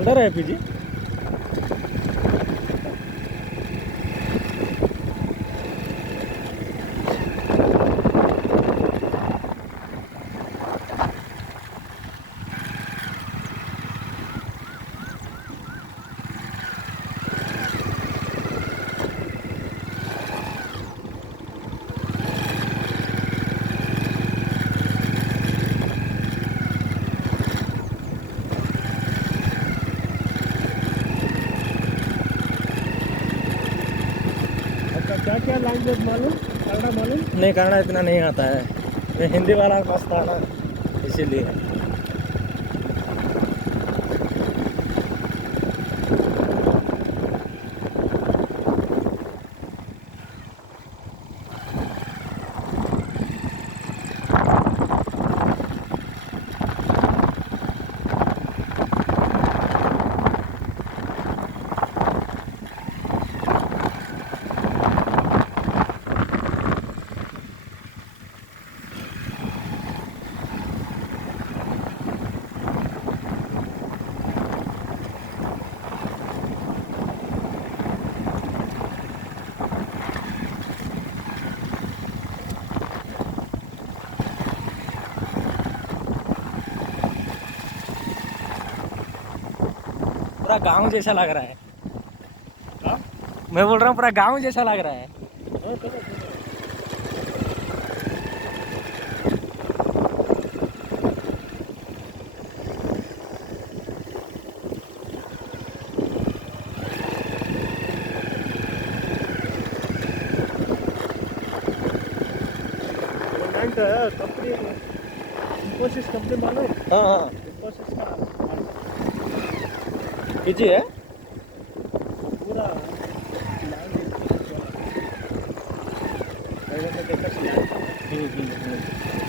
अंदर है पीजी। क्या क्या लैंग्वेज मालूम? कन्नड़ा मालूम? नहीं, कन्नड़ा इतना नहीं आता है, मैं हिंदी वाला पास था ना, इसीलिए। पूरा गांव जैसा लग रहा है। हाँ? मैं बोल रहा हूँ पूरा गांव जैसा लग रहा है। हाँ, चलो, चलो। गवर्नमेंट कंपनी, इंफोसिस कंपनी मालूम? हाँ हाँ, इंफोसिस का पीजी है। पूरा लैंड इंफोसिस वाला 500 acres लैंड।